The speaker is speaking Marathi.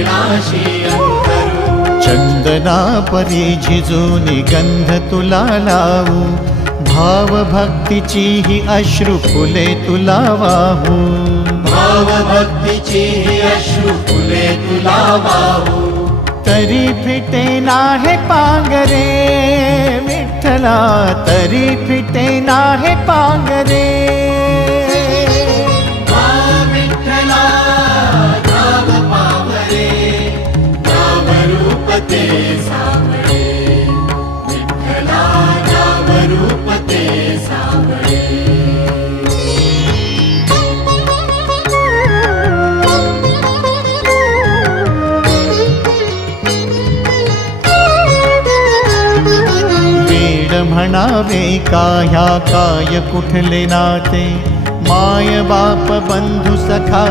चरणाशी अंतरू। चंदना परी झिजूनी गंध तुला लावू, भाव भक्तीची ही अश्रु फुले तुला वाहू। भाव भक्तीची ही अश्रु फुले तुला वाहू। तरी फिटे नाहे पांगरे विठ्ठला, तरी फिटे नाहे पांगरे। विठ्ठला नाम पावरे, नाम रूप ते सावळे। विठ्ठला नाम रूप ते सावळे। म्हणावे का ह्या काय कुठले नाते, माय बाप बंधू सखा